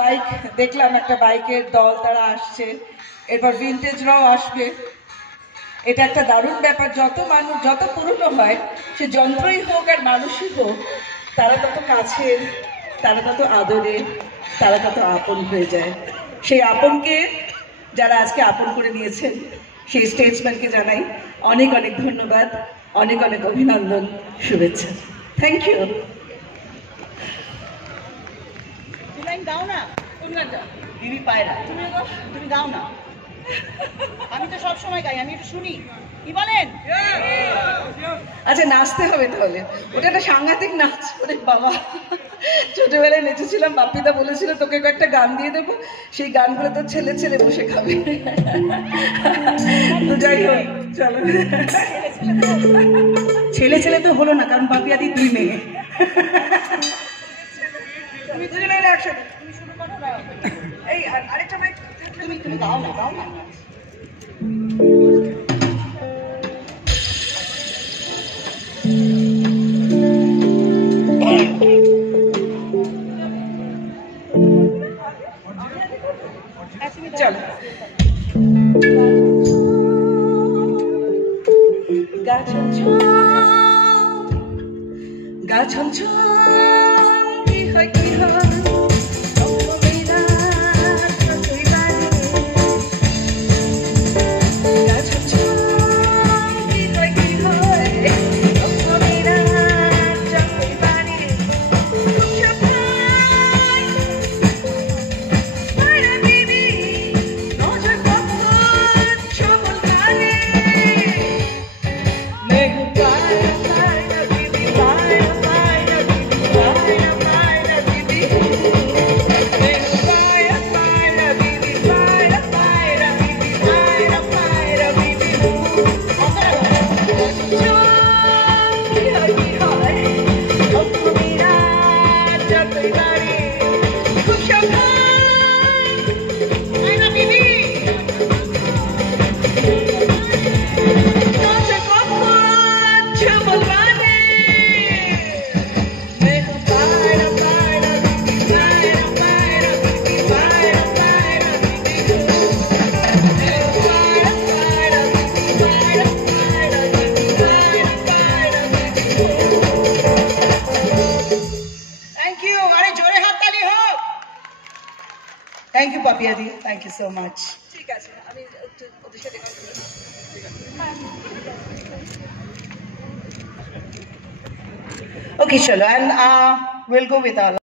Bike দেখলাম, একটা বাইকের দল তারা আসছে, এরপর ভিনটেজরাও আসবে। এটা একটা দারুণ ব্যাপার। যত মানুষ যত পুরনো হয়, সে যন্ত্রই হোক আর মানুষই হোক, তারা তত কাছের, তারা তত আদরের, তারা তত আপন হয়ে যায়। সেই আপনকে যারা আজকে আপন করে নিয়েছেন, সেই স্টেজম্যানকে জানাই অনেক অনেক ধন্যবাদ, অনেক অনেক অভিনন্দন, শুভেচ্ছা। Thank you. গাও না, কোন গানটা? দিদি পায়রা। তুমি গাও না। আমি তো সব সময় গাই, আমি একটু শুনি। কি বলেন? আচ্ছা, নাচতে হবে তাহলে। ওটা একটা সাংঘাতিক নাচ। ওরে বাবা, ছোটবেলায় নেচেছিলাম। বাপ্পিদা বলেছিল তোকে কয়েকটা গান দিয়ে দেবো, সেই গানগুলো তো ছেলে ছেলে বসে খাবে। তো যাই হোক, চলো। ছেলে ছেলে তো হলো না, কারণ বাপিয়াদি 2 মেয়ে। তুমি দুজনে মিলে একসাথে। তুমি শুরু করো না। এই আরেকটা মাইক। তুমি গাও না, গাও না। চলো। গা ছমছম কি হয় কি হয়, Thank you, Papiadi. Thank you so much. ঠিক আছে, আমি ওদের সাথে কথা বলবো। Okay, chalo, and we'll go with our